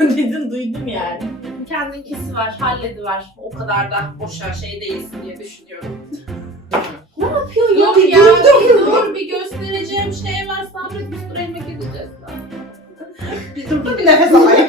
dedin duydum yani. Kendinkisi var, hallediver. O kadar da boşa şey değilsin diye düşünüyorum. Ne yapıyor ya? ya, Bir dur, bir bir göstereceğim şey var. Sabret, biz buraya yemek edeceğiz. Bir dur bir nefes alayım.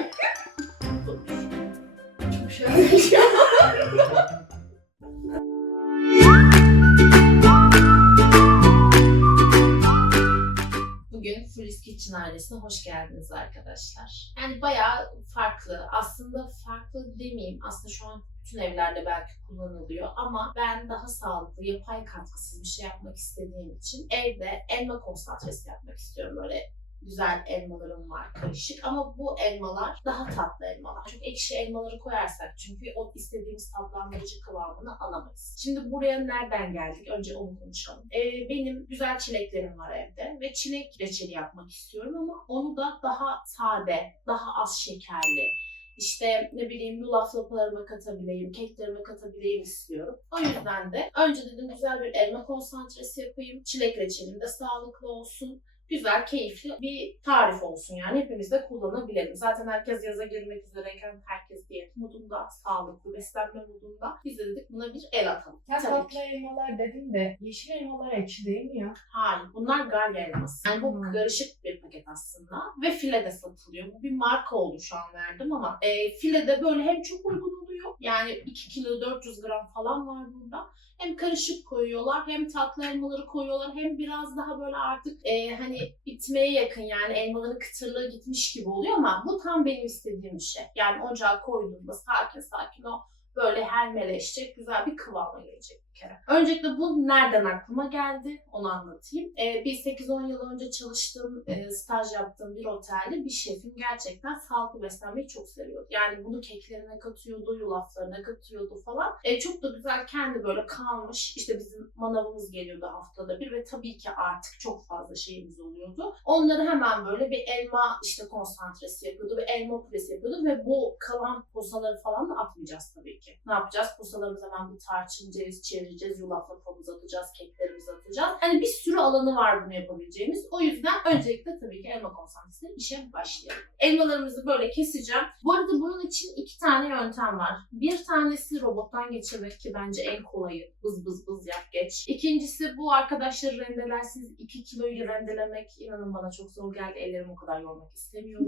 Arkadaşlar. Yani bayağı farklı. Aslında farklı demeyeyim. Aslında şu an bütün evlerde belki kullanılıyor ama ben daha sağlıklı, yapay katkısız bir şey yapmak istediğim için evde elma konsantresi yapmak istiyorum. Böyle güzel elmalarım var karışık ama bu elmalar daha tatlı elmalar. Çok ekşi elmaları koyarsak çünkü o istediğimiz tatlandırıcı kıvamını alamayız. Şimdi buraya nereden geldik? Önce onu konuşalım. Ee, benim güzel çileklerim var evde ve çilek reçeli yapmak istiyorum ama onu da daha sade, daha az şekerli, işte ne bileyim yulaf lapalarıma katabileyim, keklerime katabileyim istiyorum. O yüzden de önce dedim güzel bir elma konsantresi yapayım. Çilek reçelim de sağlıklı olsun. Güzel, keyifli bir tarif olsun yani hepimiz de kullanabilelim. Zaten herkes yaza girmek üzereyken herkes diyet modunda, sağlıklı beslenme modunda. Biz de dedik buna bir el atalım. Sen Tabii tatlı elmalar dedin de yeşil elmalar ekşi değil mi ya? Hayır, bunlar Galya elması. Yani bu Hmm. karışık bir paket aslında ve file de satılıyor. Bu bir marka oldu şu an verdim ama e, file de böyle hem çok uygun oluyor. Yani 2 kilo 400 gram falan var burada. Hem karışık koyuyorlar hem tatlı elmaları koyuyorlar hem biraz daha böyle artık e, hani bitmeye yakın yani elmaların kıtırlığı gitmiş gibi oluyor ama bu tam benim istediğim bir şey. Yani ocağa koyduğumda sakin sakin o böyle hermeleşecek güzel bir kıvama gelecek kere. Öncelikle bu nereden aklıma geldi onu anlatayım. Ee, bir 8-10 yıl önce çalıştığım, e, staj yaptığım bir otelde bir şefim gerçekten sağlıklı beslenmeyi çok seviyordu. Yani bunu keklerine katıyordu, yulaflarına katıyordu falan. E, çok da güzel kendi böyle kalmış. İşte bizim manavımız geliyordu haftada bir ve tabii ki artık çok fazla şeyimiz oluyordu. Onları hemen böyle bir elma işte konsantresi yapıyordu, bir elma püresi yapıyordu ve bu kalan posaları falan da atmayacağız tabii ki. Ne yapacağız? Posalarımızı hemen bir tarçın, ceviz çevireceğiz, yulaf lapamızı atacağız, keklerimizi atacağız. Hani bir sürü alanı var bunu yapabileceğimiz. O yüzden öncelikle tabii ki elma konsantresiyle işe başlayalım. Elmalarımızı böyle keseceğim. Bu arada bunun için iki tane yöntem var. Bir tanesi robottan geçirmek ki bence en kolayı. Bız bız bız yap geç. İkincisi bu arkadaşları rendelersiniz. 2 kiloyu rendelemek inanın bana çok zor geldi. Ellerimi o kadar yormak istemiyorum.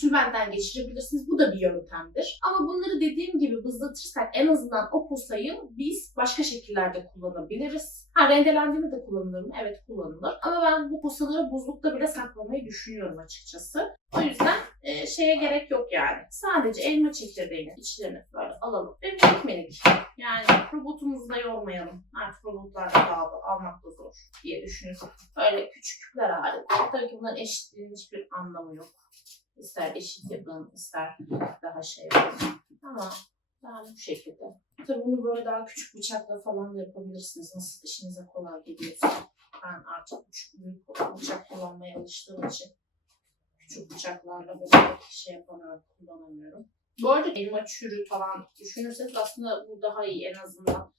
Tülbentten geçirebilirsiniz. Bu da bir yöntemdir. Ama bunları dediğim gibi bızlatırsak en azından o posayı biz başka şekillerde kullanabiliriz. Ha rendelendiğinde de kullanılır mı? Evet kullanılır. Ama ben bu posaları buzlukta bile saklamayı düşünüyorum açıkçası. O yüzden e, şeye gerek yok yani. Sadece elma çekirdeğini içlerini böyle alalım. Ve minik. Yani robotumuzu da yormayalım. Artık robotlar da pahalı. Almak da zor diye düşünüyorum. Böyle küçükler halinde. Tabii ki bunların eşitliğinin hiçbir anlamı yok. İster eşit yapın, ister daha şey yapın. Ama yani bu şekilde. Tabii bunu böyle daha küçük bıçakla falan da yapabilirsiniz. Nasıl işinize kolay geliyorsa. Ben artık küçük büyük bıçak kullanmaya alıştığım için küçük bıçaklarla böyle şey yapamıyorum, kullanamıyorum. Bu arada elma çürü falan düşünürseniz aslında bu daha iyi en azından.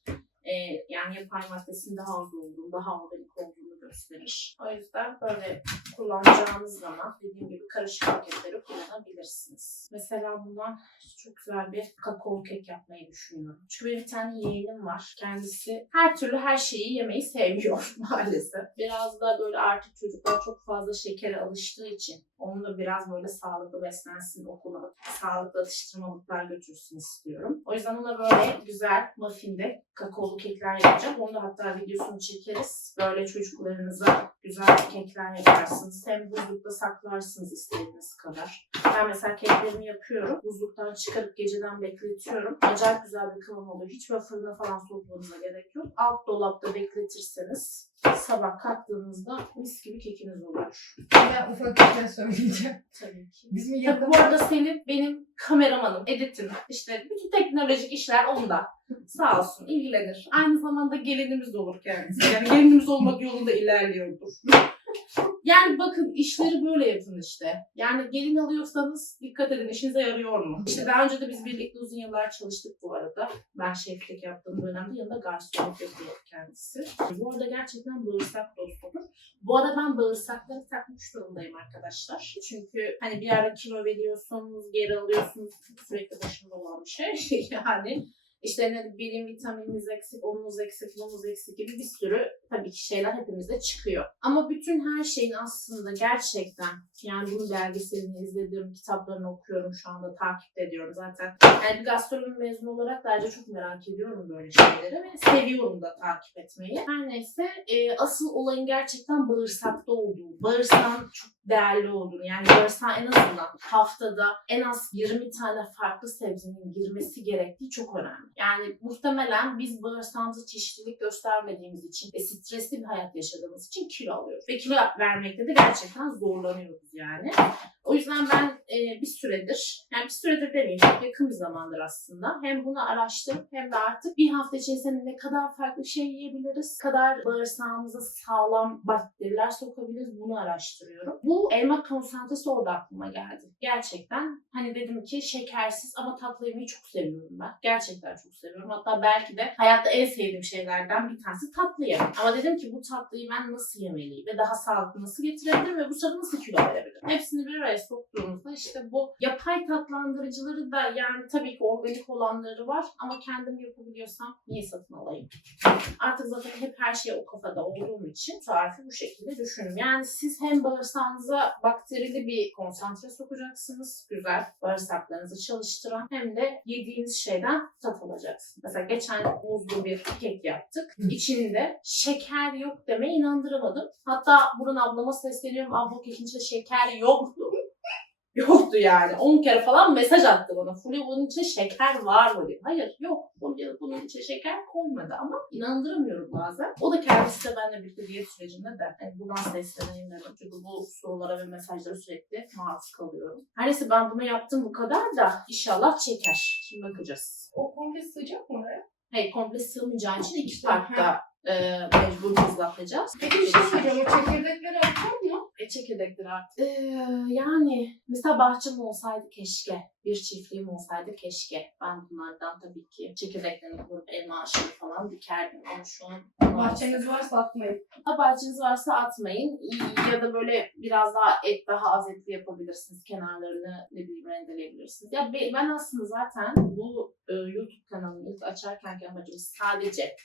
Ee, yani yapay maddesinin daha az olduğunu, daha organik olduğunu gösterir. O yüzden böyle kullanacağınız zaman dediğim gibi karışık paketleri kullanabilirsiniz. Mesela bundan çok güzel bir kakao kek yapmayı düşünüyorum. Çünkü benim bir tane yeğenim var. Kendisi her türlü her şeyi yemeyi sevmiyor maalesef. Biraz da böyle artık çocuklar çok fazla şekere alıştığı için onun da biraz böyle sağlıklı beslensin okula, sağlıklı atıştırmalıklar götürsün istiyorum. O yüzden ona böyle güzel muffinde kakaolu kekler yapacağım. Onu da hatta videosunu çekeriz. Böyle questions. Güzel kekler yaparsınız. Hem buzlukta saklarsınız istediğiniz kadar. Ben mesela keklerimi yapıyorum. Buzluktan çıkarıp geceden bekletiyorum. Acayip güzel bir kıvam oluyor. Hiç böyle fırına falan sokmanıza gerek yok. Alt dolapta bekletirseniz sabah kalktığınızda mis gibi kekiniz olur. Ben ufak bir şey söyleyeceğim. Tabii ki. Bizim Tabii yakın bu arada Selin benim kameramanım, editim. İşte bütün teknolojik işler onda. Sağ olsun ilgilenir. Aynı zamanda gelinimiz olur kendisi. Yani gelinimiz olmak yolunda ilerliyordur. Yani bakın işleri böyle yapın işte. Yani gelin alıyorsanız dikkat edin işinize yarıyor mu? İşte daha önce de biz birlikte uzun yıllar çalıştık bu arada. Ben şeflik yaptığım dönemde yanında garsonluk yapıyordu kendisi. Bu arada gerçekten bağırsak dostudur. Bu arada ben bağırsakları takmış durumdayım arkadaşlar. Çünkü hani bir ara kilo veriyorsunuz, geri alıyorsunuz. Sürekli başımda olan bir şey. yani işte ne birim vitamininiz eksik, onunuz eksik, bununuz eksik gibi bir sürü tabii ki şeyler hepimizde çıkıyor. Ama bütün her şeyin aslında gerçekten yani bunun belgeselini izledim, kitaplarını okuyorum şu anda takip ediyorum zaten. Yani bir gastronomi mezunu olarak da çok merak ediyorum böyle şeyleri ve seviyorum da takip etmeyi. Her neyse e, asıl olayın gerçekten bağırsakta olduğu, bağırsağın çok değerli olduğunu yani bağırsağa en azından haftada en az 20 tane farklı sebzenin girmesi gerektiği çok önemli. Yani muhtemelen biz bağırsağımıza çeşitlilik göstermediğimiz için ve stresli bir hayat yaşadığımız için kilo alıyoruz. Ve kilo vermekte de gerçekten zorlanıyoruz yani. O yüzden ben e, bir süredir, yani bir süredir demeyeyim, çok yakın bir zamandır aslında. Hem bunu araştırıp hem de artık bir hafta içerisinde ne kadar farklı şey yiyebiliriz, kadar bağırsağımıza sağlam bakteriler sokabiliriz bunu araştırıyorum. Bu elma konsantresi orada aklıma geldi. Gerçekten hani dedim ki şekersiz ama tatlı yemeği çok seviyorum ben. Gerçekten çok seviyorum. Hatta belki de hayatta en sevdiğim şeylerden bir tanesi tatlı yemek. Ama dedim ki bu tatlıyı ben nasıl yemeliyim ve daha sağlıklı nasıl getirebilirim ve bu sırada nasıl kilo verebilirim? Hepsini bir araya soktuğumuzda işte bu yapay tatlandırıcıları da yani tabii ki organik olanları var ama kendim yapabiliyorsam niye satın alayım? Artık zaten hep her şey o kafada olduğum için tarifi bu şekilde düşünün. Yani siz hem bağırsağınıza bakterili bir konsantre sokacaksınız. Güzel. Bağırsaklarınızı çalıştıran hem de yediğiniz şeyden tat alacaksınız. Mesela geçen muzlu bir kek yaptık. İçinde şeker yok demeye inandıramadım. Hatta buradan ablama sesleniyorum. Abla kekin içinde şeker yoktu. Yoktu yani. 10 kere falan mesaj attı bana. Fulya bunun içinde şeker var mı diye. Hayır yok. Fulya bunun içine şeker koymadı ama inandıramıyorum bazen. O da kendisi de benimle birlikte diyet sürecinde de yani buradan sesleneyim dedim. Çünkü bu sorulara ve mesajlara sürekli maruz kalıyorum. Her neyse ben bunu yaptım bu kadar da inşallah çeker. Şimdi bakacağız. O komple sıcak mı? Hayır komple sığmayacağı için iki farkta e, mecbur hızlatacağız. Peki bir şey söyleyeceğim. O çekirdekleri atar mı? E, çekirdekleri artık. Ee, yani mesela bahçem olsaydı keşke. Bir çiftliğim olsaydı keşke. Ben bunlardan tabii ki çekirdeklerini kurup elma ağaçları falan dikerdim. Ama şu an Bahçeniz varsa atmayın. Ha, bahçeniz varsa atmayın. Ya da böyle biraz daha et daha az etli yapabilirsiniz. Kenarlarını ne bileyim rendeleyebilirsiniz. Ya be- ben aslında zaten bu e, YouTube kanalını ilk açarken amacım sadece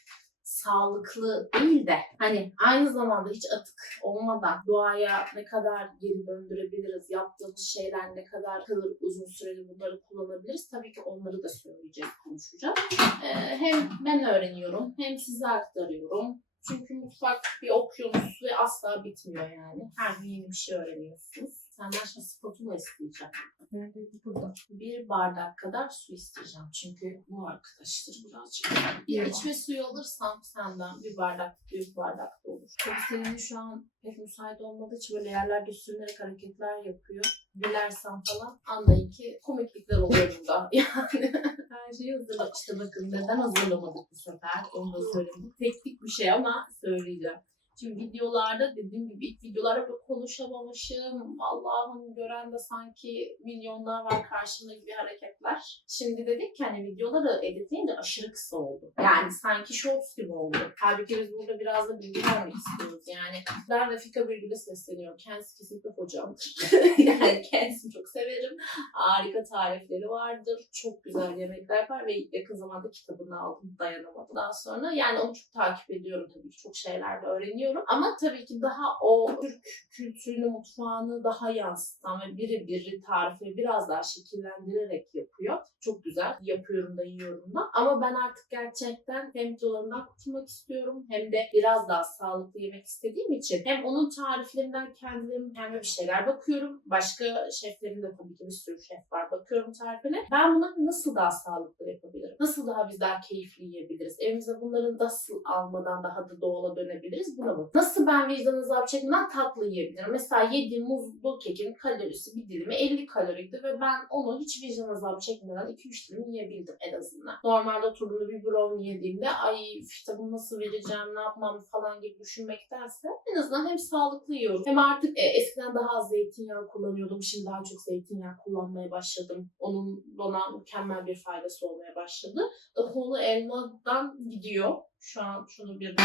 sağlıklı değil de hani aynı zamanda hiç atık olmadan doğaya ne kadar geri döndürebiliriz, yaptığımız şeyler ne kadar kalır uzun süreli bunları kullanabiliriz. Tabii ki onları da söyleyeceğiz, konuşacağız. Ee, hem ben öğreniyorum hem size aktarıyorum. Çünkü mutfak bir okyanus ve asla bitmiyor yani. Her gün yeni bir şey öğreniyorsunuz. Senden şimdi spatula isteyeceğim. Neredeydi burada? Bir bardak kadar su isteyeceğim. Çünkü bu arkadaştır birazcık. Bir Yok. içme suyu alırsam senden bir bardak, büyük bardak da olur. Tabii senin şu an pek müsait olmadığı için böyle yerlerde sürünerek hareketler yapıyor. Gülersen falan anlayın ki komiklikler oluyor burada. Yani her şeyi hazırladık. İşte bakın neden hazırlamadık bu sefer onu da söyleyeyim. Teknik bir şey ama söyleyeceğim. Şimdi videolarda dediğim gibi ilk videolarda böyle konuşamamışım. Allah'ım gören de sanki milyonlar var karşımda gibi hareketler. Şimdi dedik ki hani videoları editleyince aşırı kısa oldu. Yani sanki shorts gibi oldu. Halbuki biz burada biraz da bilgi vermek istiyoruz. Yani ben Refika Bülbül'e sesleniyorum. Kendisi kesinlikle hocamdır. yani kendisini çok severim. Harika tarifleri vardır. Çok güzel yemekler yapar ve yakın zamanda kitabını aldım. Dayanamadım. Daha sonra yani onu çok takip ediyorum tabii ki. Çok şeyler de öğreniyorum. Ama tabii ki daha o Türk kültürünü, mutfağını daha yansıtan ve biri biri tarifleri biraz daha şekillendirerek yapıyor. Çok güzel. Yapıyorum da yiyorum da. Ama ben artık gerçekten hem videolarından kurtulmak istiyorum hem de biraz daha sağlıklı yemek istediğim için hem onun tariflerinden kendilerim kendime bir şeyler bakıyorum. Başka şeflerin de tabii ki bir sürü şef var. Bakıyorum tarifine. Ben bunları nasıl daha sağlıklı yapabilirim? Nasıl daha biz daha keyifli yiyebiliriz? Evimize bunları nasıl almadan daha da doğala dönebiliriz? Buna bak. Nasıl ben vicdan azabı çekmeden tatlı yiyebilirim? Mesela yediğim muzlu kekin kalorisi bir dilimi 50 kaloriydi ve ben onu hiç vicdan azabı çekmeden 2-3 dilim yiyebildim en azından. Normalde oturduğumda bir brownie yediğimde ay işte bunu nasıl vereceğim, ne yapmam falan gibi düşünmektense en azından hem sağlıklı yiyorum hem artık e, eskiden daha az zeytinyağı kullanıyordum. Şimdi daha çok zeytinyağı kullanmaya başladım. Onun bana mükemmel bir faydası olmaya başladı. Tohumlu elmadan gidiyor. Şu an şunu bir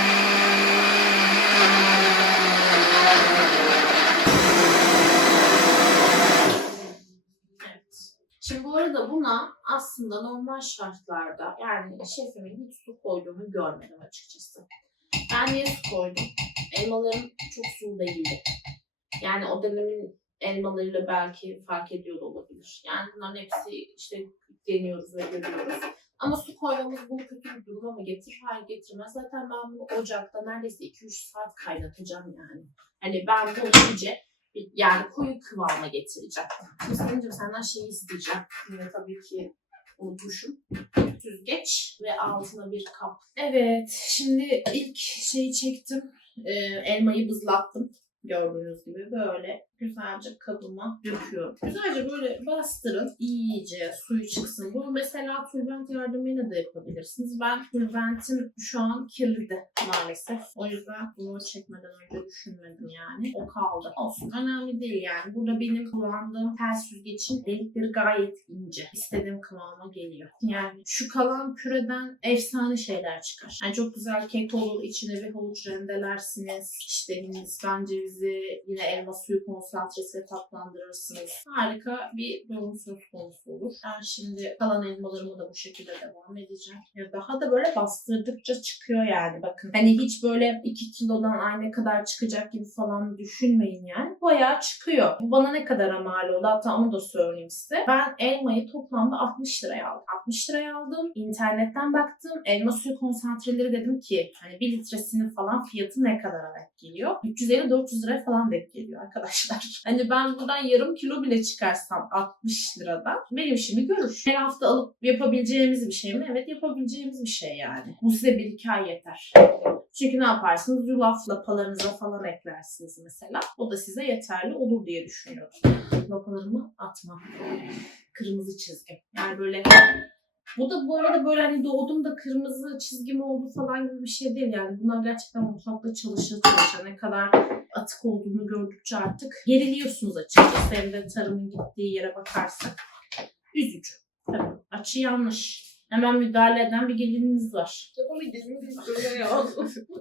Evet. Şimdi bu arada buna aslında normal şartlarda yani şefimin hiç su koyduğunu görmedim açıkçası. Ben niye su koydum? Elmalarım çok sulu değildi. Yani o dönemin elmalarıyla belki fark ediyor olabilir. Yani bunların hepsi işte deniyoruz ve görüyoruz. Ama su koymamız bunu kötü bir duruma mı getirir? Hayır getirmez. Zaten ben bunu ocakta neredeyse 2-3 saat kaynatacağım yani. Hani ben bunu iyice yani koyu kıvama getireceğim. Şimdi Selin'cim senden şeyi isteyeceğim. Yine tabii ki unutmuşum. Süzgeç ve altına bir kap. Evet, şimdi ilk şeyi çektim. Ee, elmayı bızlattım. Gördüğünüz gibi böyle güzelce kabıma döküyorum. Güzelce böyle bastırın. iyice suyu çıksın. Bunu mesela tülbent yardımıyla da yapabilirsiniz. Ben tülbentim şu an kirli de maalesef. O yüzden bunu çekmeden önce düşünmedim yani. O kaldı. Olsun. Önemli değil yani. Burada benim kullandığım tel süzgecin delikleri gayet ince. İstediğim kıvama geliyor. Yani şu kalan püreden efsane şeyler çıkar. Yani çok güzel kek olur. İçine bir havuç rendelersiniz. İşte hindistan cevizi, yine elma suyu konsantresi tatlandırırsınız. Harika bir durum söz konusu olur. Ben şimdi kalan elmalarımı da bu şekilde devam edeceğim. Ya daha da böyle bastırdıkça çıkıyor yani bakın. Hani hiç böyle 2 kilodan ay ne kadar çıkacak gibi falan düşünmeyin yani. Bayağı çıkıyor. Bu bana ne kadar mal oldu hatta onu da söyleyeyim size. Ben elmayı toplamda 60 liraya aldım. 60 liraya aldım. İnternetten baktım. Elma suyu konsantreleri dedim ki hani 1 litresinin falan fiyatı ne kadar denk geliyor? 350-400 liraya falan denk geliyor arkadaşlar. Hani ben buradan yarım kilo bile çıkarsam 60 liradan benim işimi görür. Her hafta alıp yapabileceğimiz bir şey mi? Evet yapabileceğimiz bir şey yani. Bu size bir iki ay yeter. Çünkü ne yaparsınız? Yulaf lapalarınıza falan eklersiniz mesela. O da size yeterli olur diye düşünüyorum. Lapalarımı atmam. Kırmızı çizgi. Yani böyle bu da bu arada böyle hani doğdum da kırmızı çizgim oldu falan gibi bir şey değil yani. Bunlar gerçekten mutfakta çalışır çalışır. Ne kadar atık olduğunu gördükçe artık geriliyorsunuz açıkçası. Hem de tarımın gittiği yere bakarsak. Üzücü. Tabii. Açı yanlış. Hemen müdahale eden bir gelininiz var.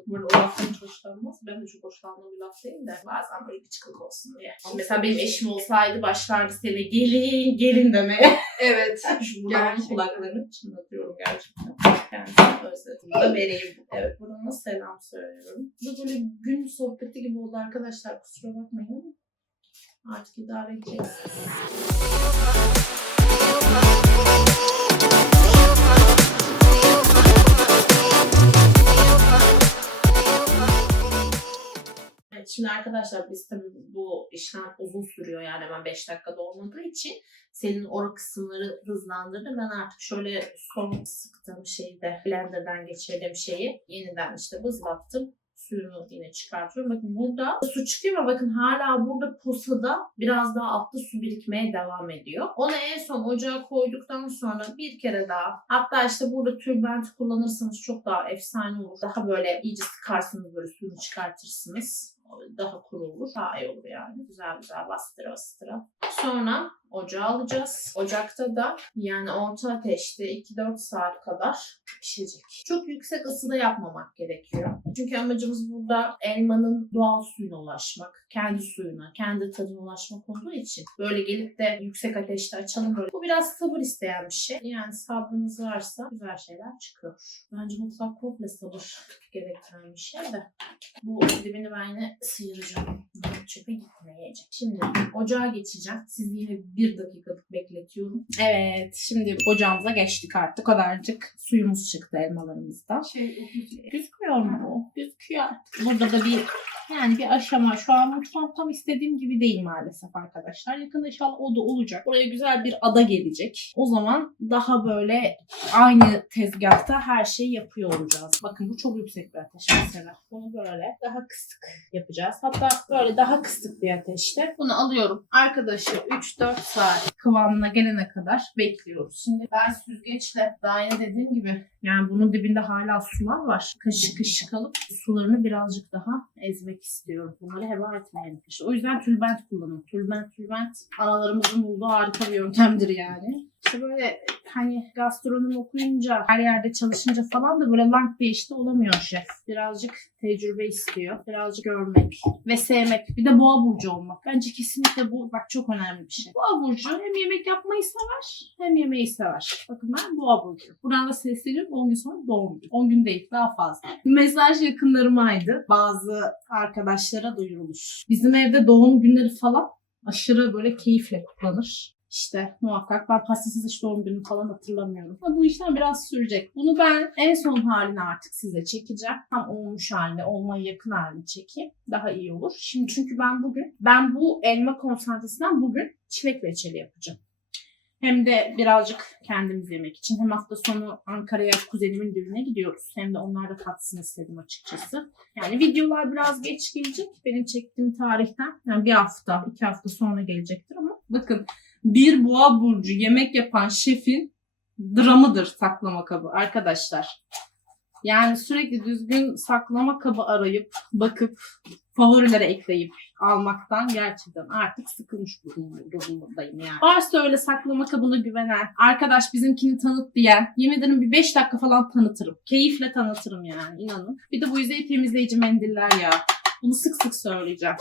Burada o laftan hiç hoşlanmaz. Ben de çok hoşlandığım bir laf değil de bazen böyle gıcıklık olsun diye. Ama mesela benim eşim olsaydı başlardı seni gelin gelin demeye. Evet. Şu buradan kulaklarını çınlatıyorum gerçekten. Kendisine özledim. Da vereyim. Evet buradan selam söylüyorum. Bu böyle gün sohbeti gibi oldu arkadaşlar kusura bakmayın ama artık idare edeceksiniz. Şimdi arkadaşlar biz tabii bu işlem uzun sürüyor yani hemen 5 dakikada olmadığı için senin o kısımları hızlandırdı. Ben artık şöyle son sıktığım şeyi de blenderdan geçirdiğim şeyi yeniden işte bızlattım. Suyunu yine çıkartıyorum. Bakın burada su çıkıyor ama bakın hala burada posada biraz daha altta su birikmeye devam ediyor. Onu en son ocağa koyduktan sonra bir kere daha hatta işte burada tülbent kullanırsanız çok daha efsane olur. Daha böyle iyice sıkarsınız böyle suyunu çıkartırsınız daha kuru olur. Daha iyi olur yani. Güzel güzel bastıra bastıra. Sonra ocağa alacağız. Ocakta da yani orta ateşte 2-4 saat kadar pişecek. Çok yüksek ısıda yapmamak gerekiyor. Çünkü amacımız burada elmanın doğal suyuna ulaşmak. Kendi suyuna, kendi tadına ulaşmak olduğu için. Böyle gelip de yüksek ateşte açalım böyle. Bu biraz sabır isteyen bir şey. Yani sabrınız varsa güzel şeyler çıkıyor. Bence mutfak komple sabır gerektiren bir şey de. Bu dibini ben yine sıyıracağım. Çöpe gitmeyecek. Şimdi ocağa geçeceğim. Sizi yine bir dakikalık bekletiyorum. Evet. Şimdi ocağımıza geçtik artık. Kadarcık suyumuz çıktı elmalarımızdan. Şey, Gözükmüyor mu bu? Gözüküyor. Burada da bir yani bir aşama. Şu an mutfağım tam istediğim gibi değil maalesef arkadaşlar. Yakında inşallah o da olacak. Oraya güzel bir ada gelecek. O zaman daha böyle aynı tezgahta her şeyi yapıyor olacağız. Bakın bu çok yüksek bir ateş mesela. Bunu böyle daha kısık yapacağız. Hatta böyle daha kısık bir ateşte. Bunu alıyorum. Arkadaşı 3-4 saat kıvamına gelene kadar bekliyoruz. Şimdi ben süzgeçle daha yeni dediğim gibi yani bunun dibinde hala sular var. Kaşık kaşık alıp sularını birazcık daha ezmek istiyorum. Bunları heba etmeyelim. İşte o yüzden tülbent kullanıyorum. Tülbent tülbent analarımızın bulduğu harika bir yöntemdir yani. İşte böyle hani gastronomi okuyunca, her yerde çalışınca falan da böyle lang bir işte olamıyor şef. Birazcık tecrübe istiyor. Birazcık görmek ve sevmek. Bir de boğa burcu olmak. Bence kesinlikle bu bak çok önemli bir şey. Boğa burcu hem yemek yapmayı sever hem yemeği sever. Bakın ben boğa burcu. Buradan da sesleniyorum 10 gün sonra doğum günü. 10 gün değil daha fazla. Mesaj yakınlarımaydı. Bazı arkadaşlara duyurulur. Bizim evde doğum günleri falan aşırı böyle keyifle kutlanır. İşte muhakkak ben pastasız hiç doğum günü falan hatırlamıyorum. Ama bu işlem biraz sürecek. Bunu ben en son halini artık size çekeceğim. Tam olmuş halini, olmaya yakın halini çekeyim. Daha iyi olur. Şimdi çünkü ben bugün, ben bu elma konsantresinden bugün çilek reçeli yapacağım. Hem de birazcık kendimiz yemek için. Hem hafta sonu Ankara'ya kuzenimin düğüne gidiyoruz. Hem de onlar da katsın istedim açıkçası. Yani videolar biraz geç gelecek. Benim çektiğim tarihten yani bir hafta, iki hafta sonra gelecektir ama bakın bir boğa burcu yemek yapan şefin dramıdır saklama kabı arkadaşlar. Yani sürekli düzgün saklama kabı arayıp bakıp favorilere ekleyip almaktan gerçekten artık sıkılmış durum- durumdayım yani. Varsa öyle saklama kabına güvenen, arkadaş bizimkini tanıt diyen, yemin ederim bir 5 dakika falan tanıtırım. Keyifle tanıtırım yani inanın. Bir de bu yüzeyi temizleyici mendiller ya. Bunu sık sık söyleyeceğim.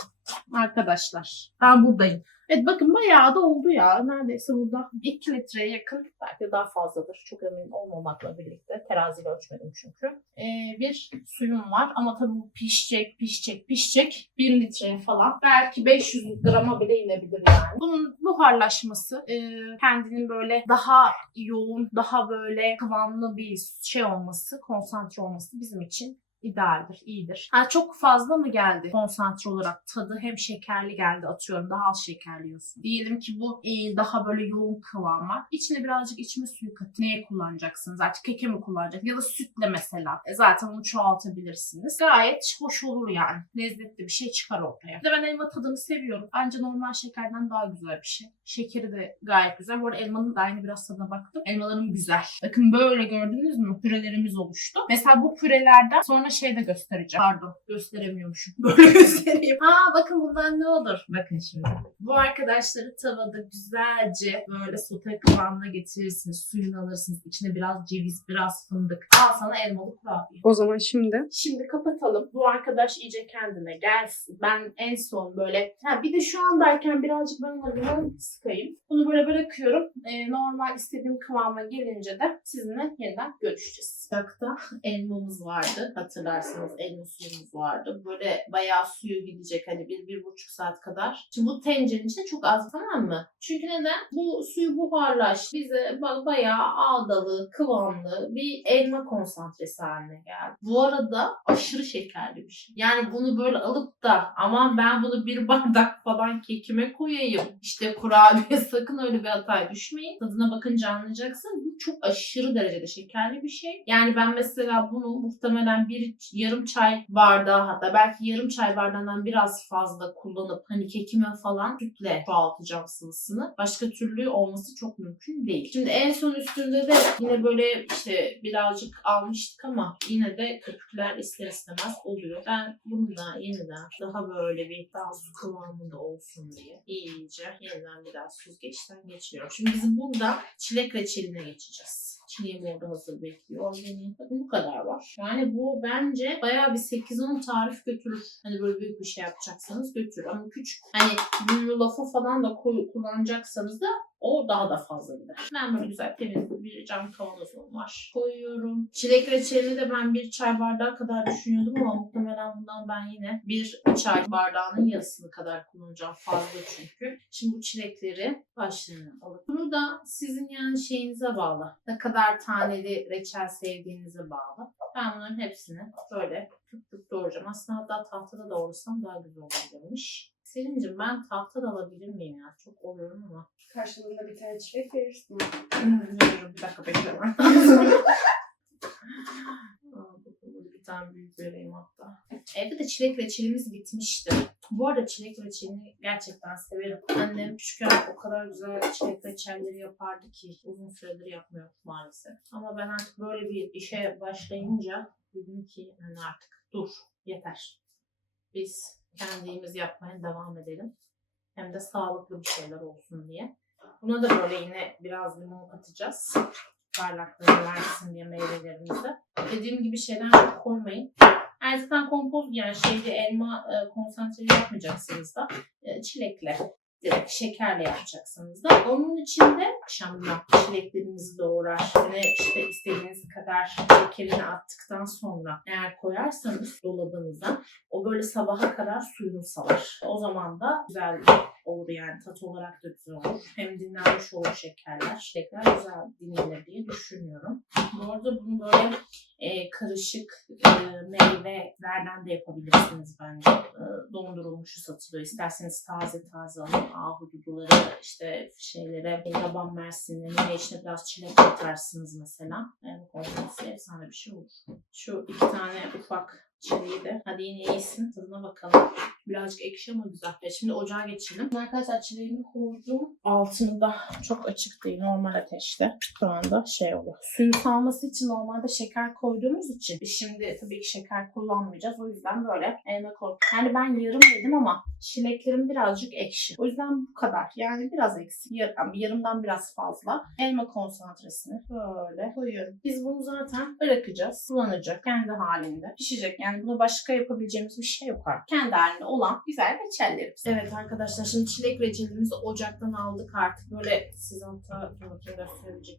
Arkadaşlar ben buradayım. Evet bakın bayağı da oldu ya. Neredeyse burada 2 litreye yakın. Belki daha fazladır. Çok emin olmamakla birlikte. Teraziyle ölçmedim çünkü. Ee, bir suyum var ama tabii bu pişecek, pişecek, pişecek. 1 litreye falan. Belki 500 grama bile inebilir yani. Bunun buharlaşması e, kendinin böyle daha yoğun, daha böyle kıvamlı bir şey olması, konsantre olması bizim için idealdir, iyidir. Ha, çok fazla mı geldi konsantre olarak tadı hem şekerli geldi atıyorum daha az şekerli yiyorsun. Diyelim ki bu e, daha böyle yoğun kıvam var. İçine birazcık içme suyu katın. Neye kullanacaksınız? Artık keke mi kullanacak? Ya da sütle mesela. E, zaten onu çoğaltabilirsiniz. Gayet hoş olur yani. Lezzetli bir şey çıkar ortaya. Bir de ben elma tadını seviyorum. Bence normal şekerden daha güzel bir şey. Şekeri de gayet güzel. Bu arada elmanın da aynı biraz tadına baktım. Elmalarım güzel. Bakın böyle gördünüz mü? Pürelerimiz oluştu. Mesela bu pürelerden sonra şey de göstereceğim. Pardon gösteremiyormuşum. Böyle göstereyim. Ha bakın bundan ne olur? Bakın şimdi. Bu arkadaşları tavada güzelce böyle sote kıvamına getirirsiniz. Suyunu alırsınız. İçine biraz ceviz, biraz fındık. Al sana elmalı kurabiye. O zaman şimdi Şimdi kapatalım. Bu arkadaş iyice kendine gelsin. Ben en son böyle... Ha, bir de şu andayken birazcık ben limon sıkayım. Bunu böyle bırakıyorum. Ee, normal istediğim kıvama gelince de sizinle yeniden görüşeceğiz. Sıcakta elmamız vardı. Hatırlarsanız elma suyumuz vardı. Böyle bayağı suyu gidecek. Hani bir, bir buçuk saat kadar. Şimdi bu tencerenin içinde çok az tamam mı? Çünkü neden? Bu suyu buharlaştı. Bize ba- bayağı ağdalı, kıvamlı bir elma konsantresi haline geldi. Bu arada aşırı şekerli bir şey. Yani bunu böyle alıp da aman ben bunu bir bardak falan kekime koyayım. İşte kurabiye sakın öyle bir hataya düşmeyin. Tadına bakınca anlayacaksın. Bu çok aşırı derecede şekerli bir şey. Yani ben mesela bunu muhtemelen bir yarım çay bardağı hatta belki yarım çay bardağından biraz fazla kullanıp hani kekime falan sütle çoğaltacağım sıvısını. Başka türlü olması çok mümkün değil. Şimdi en son üstünde de yine böyle işte birazcık almıştık ama yine de köpükler ister istemez oluyor. Ben bunu da yeniden daha böyle bir daha su kıvamında olsun diye iyice yeniden bir daha süzgeçten geçiriyorum. Şimdi biz burada çilek reçeline geçeceğiz. Çileğim orada hazır bekliyor. Bakın bu kadar var. Yani bu bence bayağı bir 8-10 tarif götürür. Hani böyle büyük bir şey yapacaksanız götürür. Ama küçük hani yulafı falan da kullanacaksanız da o daha da fazla gider. Ben böyle güzel temiz bir cam kavanozum var. Koyuyorum. Çilek reçelini de ben bir çay bardağı kadar düşünüyordum ama muhtemelen bundan ben yine bir çay bardağının yarısını kadar kullanacağım. Fazla çünkü. Şimdi bu çilekleri başlarına alıp. Bunu da sizin yani şeyinize bağlı. Ne kadar taneli reçel sevdiğinize bağlı. Ben bunların hepsini böyle tık tık doğrayacağım. Aslında hatta tahtada doğrasam daha güzel olabilirmiş. Selin'cim ben tahta da alabilir miyim ya? Çok oluyorum ama. karşılığında bir tane çilek verirsin. Bilmiyorum. Bir dakika. Aa, Burada bir tane büyük vereyim hatta. Evde de çilek reçelimiz bitmişti. Bu arada çilek reçelini gerçekten severim. Annem küçükken o kadar güzel çilek reçelleri yapardı ki uzun süredir yapmıyor maalesef. Ama ben artık böyle bir işe başlayınca dedim ki hani artık dur yeter. Biz kendimiz yapmaya devam edelim. Hem de sağlıklı bir şeyler olsun diye. Buna da böyle yine biraz limon katacağız. Parlaklığını versin diye meyvelerimize. Dediğim gibi çok koymayın. Zaten kompoz yani şeyde elma e, konsantreli yapmayacaksınız da e, çilekle şekerle yapacaksınız da. Onun için de akşamda çileklerimizi doğrar. Yine işte istediğiniz kadar şekerini attıktan sonra eğer koyarsanız dolabınıza o böyle sabaha kadar suyunu salar. O zaman da güzel olur yani tat olarak da güzel olur. Hem dinlenmiş olur şekerler. Çilekler güzel dinlenir diye düşünüyorum. Bu arada bunu böyle e, karışık e, meyvelerden de yapabilirsiniz bence. E, dondurulmuşu satılıyor. İsterseniz taze taze alın. Ahududuları işte şeylere, yaban mersinlerine içine biraz çilek katarsınız mesela. Yani kombinası efsane bir şey olur. Şu iki tane ufak çileği de. Hadi yine iyisin. Tadına bakalım. Birazcık ekşi ama güzel. E şimdi ocağa geçelim. Arkadaşlar çileğimi koydum. Altında çok açık değil. Normal ateşte. Şu anda şey oluyor. Suyu salması için normalde şeker koyduğumuz için şimdi tabii ki şeker kullanmayacağız. O yüzden böyle elma koydum. Yani ben yarım dedim ama çileklerim birazcık ekşi. O yüzden bu kadar. Yani biraz eksik. Yarım, yarımdan biraz fazla. Elma konsantresini böyle koyuyorum. Biz bunu zaten bırakacağız. Sulanacak kendi halinde. Pişecek. Yani buna başka yapabileceğimiz bir şey yok artık. Kendi halinde olan güzel reçellerimiz. Evet arkadaşlar şimdi çilek reçelimizi ocaktan aldık artık. Böyle size hatta bakayım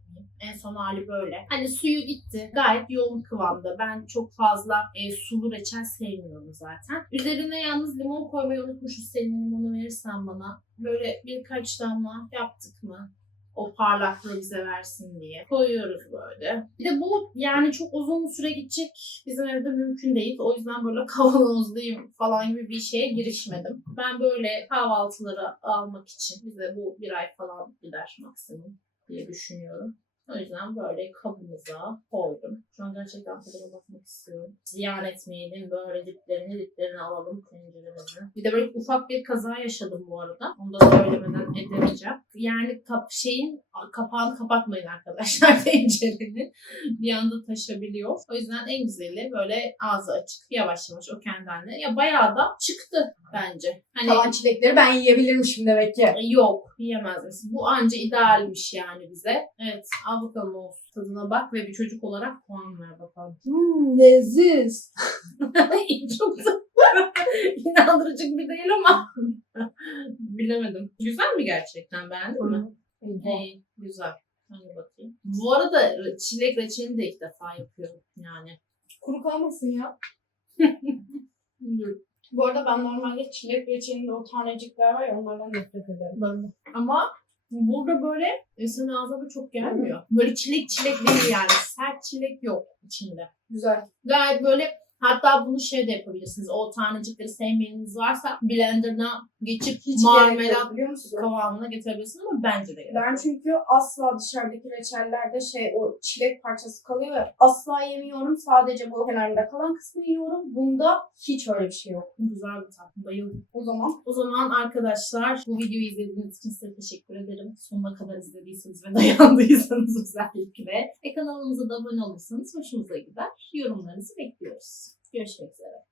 miyim? En son hali böyle. Hani suyu gitti. Gayet yoğun kıvamda. Ben çok fazla e, sulu reçel sevmiyorum zaten. Üzerine yalnız limon koymayı unutmuşuz. Senin limonu verirsen bana. Böyle birkaç damla yaptık mı? o parlaklığı bize versin diye koyuyoruz böyle. Bir de bu yani çok uzun süre gidecek bizim evde mümkün değil. O yüzden böyle kavanozlayayım falan gibi bir şeye girişmedim. Ben böyle kahvaltıları almak için bize bu bir ay falan gider maksimum diye düşünüyorum. O yüzden böyle kabımıza koydum. Şu an gerçekten tadına bakmak istiyorum. Ziyan etmeyelim. Böyle diplerini diplerini alalım tenceremizin. Bir de böyle ufak bir kaza yaşadım bu arada. Onu da söylemeden edemeyeceğim. Yani kap şeyin kapağını kapatmayın arkadaşlar tencerenin. Bir anda taşabiliyor. O yüzden en güzeli böyle ağzı açık. Yavaş yavaş o kendi haline. Ya bayağı da çıktı bence. Hani Kalan çilekleri ben yiyebilirmişim demek ki. Yok yiyemez misin? Bu anca idealmiş yani bize. Evet al bakalım olsun. Tadına bak ve bir çocuk olarak puan ver bakalım. Hmm, leziz. Çok da inandırıcı gibi değil ama bilemedim. Güzel mi gerçekten beğendin mi? İyi, güzel. Hadi bakayım. Bu arada çilek reçelini de ilk defa yapıyorum yani. Kuru kalmasın ya. Bu arada ben normalde çilek reçelinde o tanecikler var ya onlardan nefret ederim. Ama burada böyle insan ağzına çok gelmiyor. Böyle çilek çilek değil yani. Sert çilek yok içinde. Güzel. Gayet böyle hatta bunu şey de yapabilirsiniz. O tanecikleri sevmeyeniniz varsa blenderına geçip Hiç marmelat biliyor kıvamına getirebilirsiniz ama bence de gerek Ben çünkü asla dışarıdaki reçellerde şey o çilek parçası kalıyor ve asla yemiyorum. Sadece bu kenarında kalan kısmı yiyorum. Bunda hiç öyle bir şey yok. Güzel bir tat. Bayıldım. O zaman O zaman arkadaşlar bu videoyu izlediğiniz için size teşekkür ederim. Sonuna kadar izlediyseniz ve dayandıysanız özellikle. E kanalımıza da abone olursanız hoşumuza gider. Yorumlarınızı bekliyoruz. Görüşmek üzere.